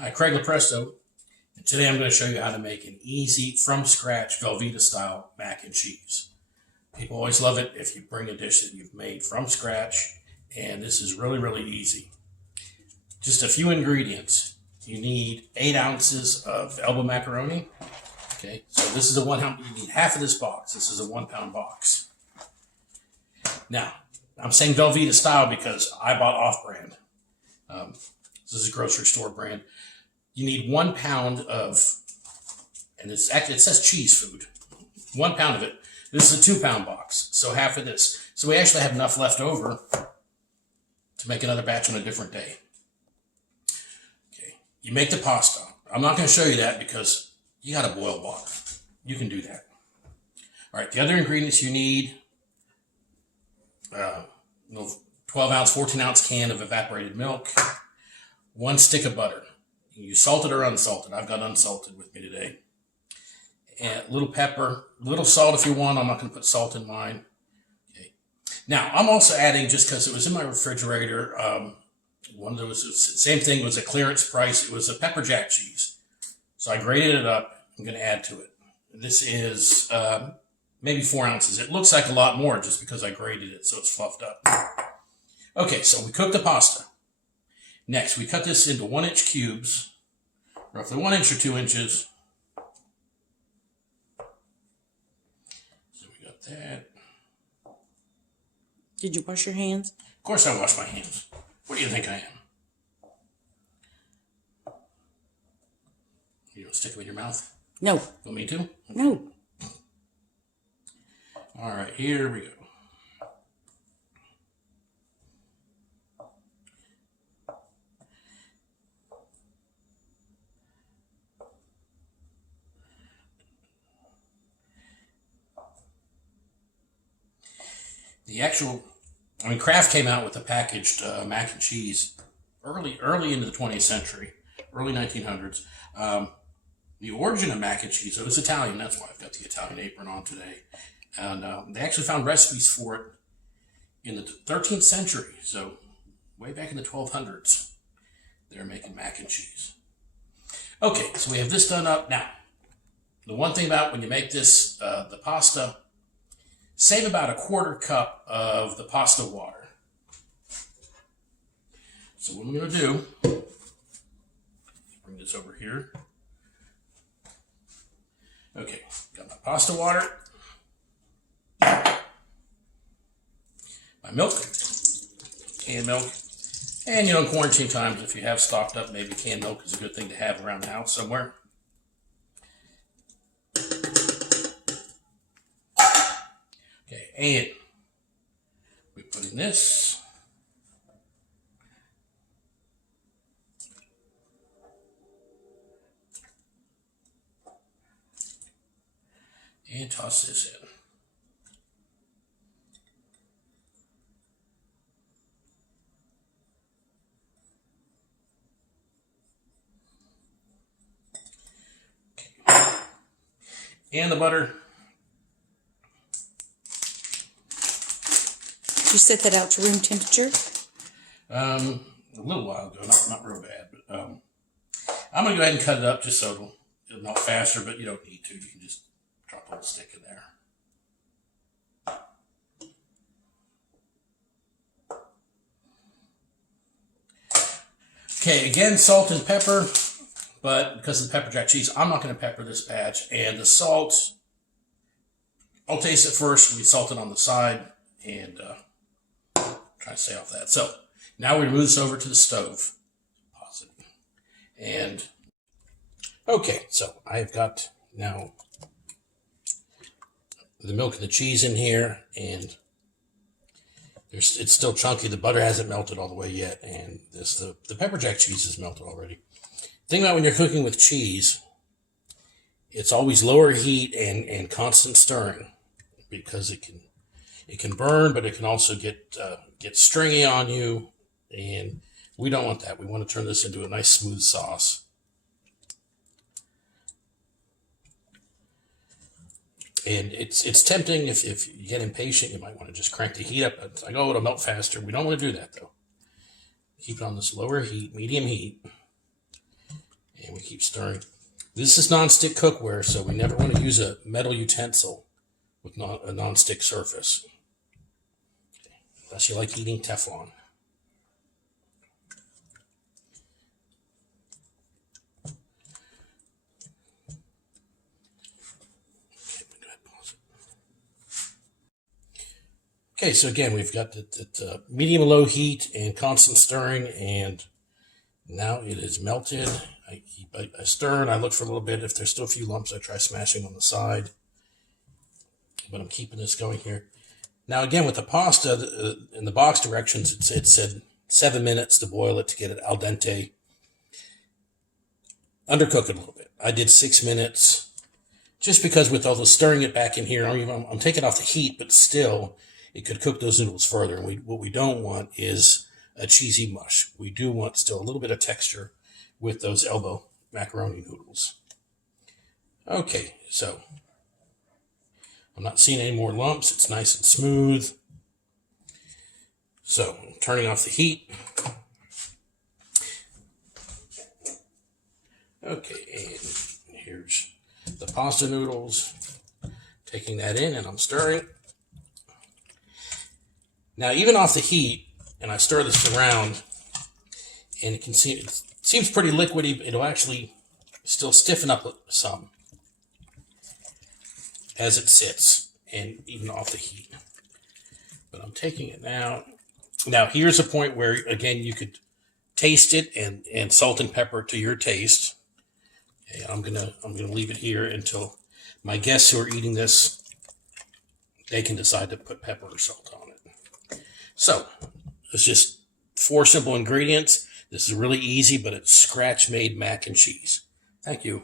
Hi, Craig LaPresto, and today I'm going to show you how to make an easy, from-scratch Velveeta-style mac and cheese. People always love it if you bring a dish that you've made from scratch, and this is really, really easy. Just a few ingredients. You need 8 ounces of elbow macaroni. Okay, so this is a 1 pound. You need half of this box. This is a 1 pound box. Now, I'm saying Velveeta-style because I bought off-brand. This is a grocery store brand. You need 1 pound of, and it says cheese food, 1 pound of it. This is a 2 pound box, so half of this. So we actually have enough left over to make another batch on a different day. Okay, you make the pasta. I'm not going to show you that because you got to boil water. You can do that. All right, the other ingredients you need, 12 ounce, 14 ounce can of evaporated milk, 1 stick of butter. You can use salted or unsalted. I've got unsalted with me today. And a little pepper, a little salt if you want. I'm not going to put salt in mine. Okay. Now, I'm also adding, just because it was in my refrigerator, one of those, same thing, was a clearance price. It was a pepper jack cheese. So I grated it up. I'm going to add to it. This is maybe 4 ounces. It looks like a lot more just because I grated it, so it's fluffed up. Okay, so we cook the pasta. Next, we cut this into 1-inch cubes, roughly 1 inch or 2 inches. So we got that. Did you wash your hands? Of course I wash my hands. What do you think I am? You don't stick them in your mouth? No. Want me to? No. All right, here we go. Kraft came out with a packaged mac and cheese early into the 20th century, early 1900s. The origin of mac and cheese, so it's Italian, that's why I've got the Italian apron on today. And they actually found recipes for it in the 13th century, so way back in the 1200s, they're making mac and cheese. Okay, so we have this done up. Now, the one thing about when you make this, the pasta, save about 1/4 cup of the pasta water. So what I'm going to do, bring this over here. Okay, got my pasta water, my milk, canned milk, and in quarantine times, if you have stocked up, maybe canned milk is a good thing to have around the house somewhere. Okay, and we put in this. And toss this in. Okay. And the butter. Did you set that out to room temperature? A little while ago, not real bad, but I'm going to go ahead and cut it up just so it'll melt faster, but you don't need to. You can just drop a little stick in there. Okay, again, salt and pepper, but because of the pepper jack cheese, I'm not going to pepper this batch. And the salt, I'll taste it first. We salt it on the side and try to stay off that. So now we move this over to the stove. Pause it. And okay, so I've got now the milk and the cheese in here, and it's still chunky. The butter hasn't melted all the way yet, and the pepper jack cheese is melted already. Thing about when you're cooking with cheese, it's always lower heat and constant stirring, because it can burn, but it can also get stringy on you, and we don't want that. We want to turn this into a nice smooth sauce. And it's tempting, if you get impatient, you might want to just crank the heat up. It's like, oh, it'll melt faster. We don't want to do that, though. Keep it on this lower heat, medium heat. And we keep stirring. This is non-stick cookware, so we never want to use a metal utensil with a non-stick surface. Unless you like eating Teflon. Okay, so again, we've got the medium-low heat and constant stirring, and now it is melted. I stir and I look for a little bit. If there's still a few lumps, I try smashing on the side. But I'm keeping this going here. Now again, with the pasta, in the box directions, it said 7 minutes to boil it to get it al dente. Undercook it a little bit. I did 6 minutes, just because with all the stirring it back in here, I'm taking off the heat, but still, it could cook those noodles further. And what we don't want is a cheesy mush. We do want still a little bit of texture with those elbow macaroni noodles. Okay, so I'm not seeing any more lumps. It's nice and smooth. So I'm turning off the heat. Okay, and here's the pasta noodles. Taking that in, and I'm stirring. Now, even off the heat, and I stir this around, and it seems pretty liquidy. It'll actually still stiffen up some as it sits, and even off the heat. But I'm taking it now. Now, here's a point where, again, you could taste it and salt and pepper to your taste. Okay, I'm gonna leave it here until my guests who are eating this, they can decide to put pepper or salt on it. So, it's just 4 simple ingredients. This is really easy, but it's scratch-made mac and cheese. Thank you.